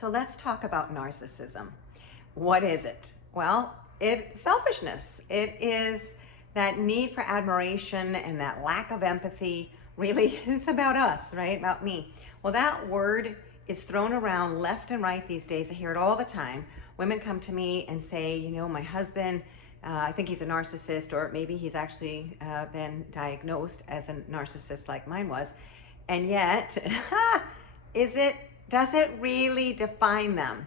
So let's talk about narcissism. What is it? Well, it's selfishness. It is that need for admiration and that lack of empathy. Really, it's about us, right? About me. Well, that word is thrown around left and right these days. I hear it all the time. Women come to me and say, you know, my husband, I think he's a narcissist, or maybe he's actually been diagnosed as a narcissist like mine was. And yet, does it really define them?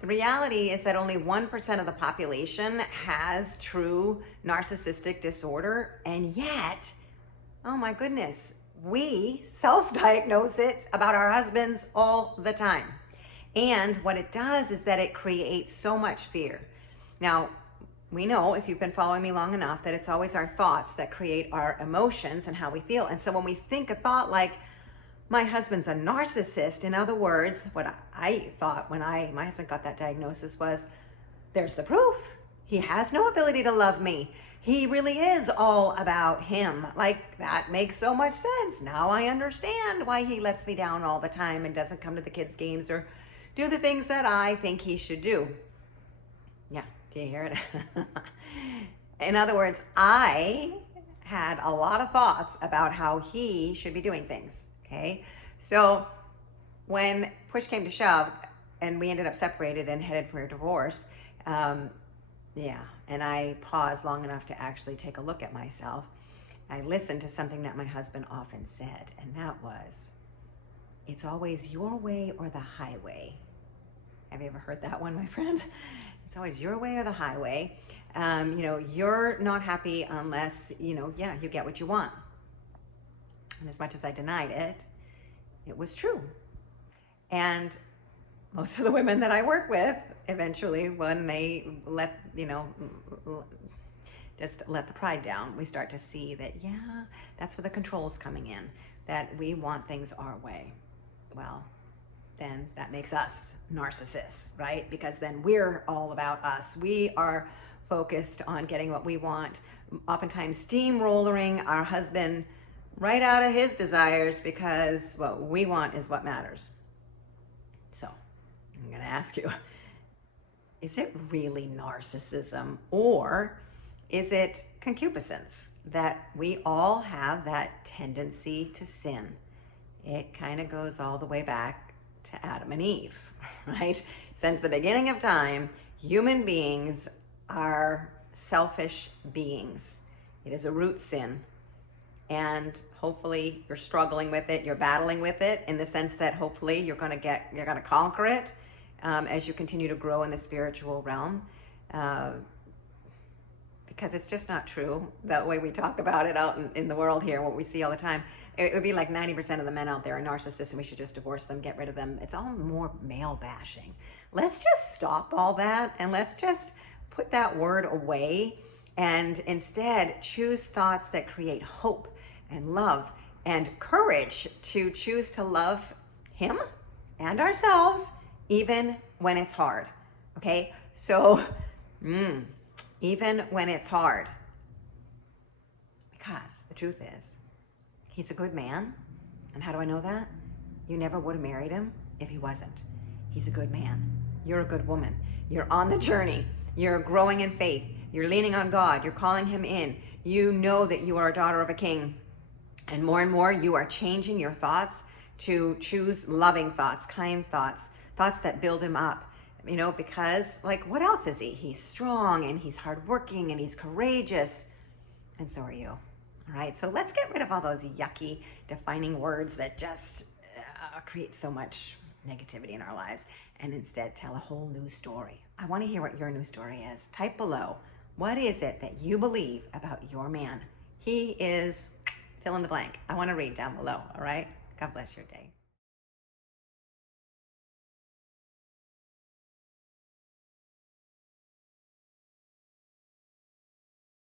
The reality is that only 1% of the population has true narcissistic disorder, and yet, oh my goodness, we self-diagnose it about our husbands all the time. And what it does is that it creates so much fear. Now, we know, if you've been following me long enough, that it's always our thoughts that create our emotions and how we feel. And so when we think a thought like, my husband's a narcissist, in other words, what I thought when my husband got that diagnosis was, there's the proof. He has no ability to love me. He really is all about him. Like, that makes so much sense. Now I understand why he lets me down all the time and doesn't come to the kids' games or do the things that I think he should do. Yeah, do you hear it? In other words, I had a lot of thoughts about how he should be doing things. Okay, so when push came to shove and we ended up separated and headed for a divorce, yeah, and I paused long enough to actually take a look at myself. I listened to something that my husband often said, and that was, it's always your way or the highway. Have you ever heard that one, my friend? It's always your way or the highway. You know, you're not happy unless, you know, yeah, you get what you want. And as much as I denied it, it was true. And most of the women that I work with, eventually, when they let, you know, just let the pride down, we start to see that, yeah, that's where the control's coming in, that we want things our way. Well, then that makes us narcissists, right? Because then we're all about us. We are focused on getting what we want, oftentimes steamrolling our husband right out of his desires, because what we want is what matters. So I'm going to ask you, is it really narcissism, or is it concupiscence, that we all have that tendency to sin? It kind of goes all the way back to Adam and Eve, right? Since the beginning of time, human beings are selfish beings. It is a root sin. And hopefully you're struggling with it, you're battling with it, in the sense that hopefully you're going to conquer it as you continue to grow in the spiritual realm. Because it's just not true, the way we talk about it out in the world here, what we see all the time. It would be like 90% of the men out there are narcissists and we should just divorce them, get rid of them. It's all more male bashing. Let's just stop all that and let's just put that word away and instead choose thoughts that create hope and love and courage to choose to love him and ourselves even when it's hard. Okay, so even when it's hard, because the truth is, he's a good man. And how do I know that? You never would have married him if he wasn't. He's a good man. You're a good woman. You're on the journey. You're growing in faith. You're leaning on God. You're calling him in. You know that you are a daughter of a king. And more, you are changing your thoughts to choose loving thoughts, kind thoughts, thoughts that build him up. You know, because, like, what else is he? He's strong, and he's hardworking, and he's courageous. And so are you. All right, so let's get rid of all those yucky, defining words that just create so much negativity in our lives, and instead tell a whole new story. I want to hear what your new story is. Type below. What is it that you believe about your man? He is fill in the blank. I want to read down below, all right? God bless your day.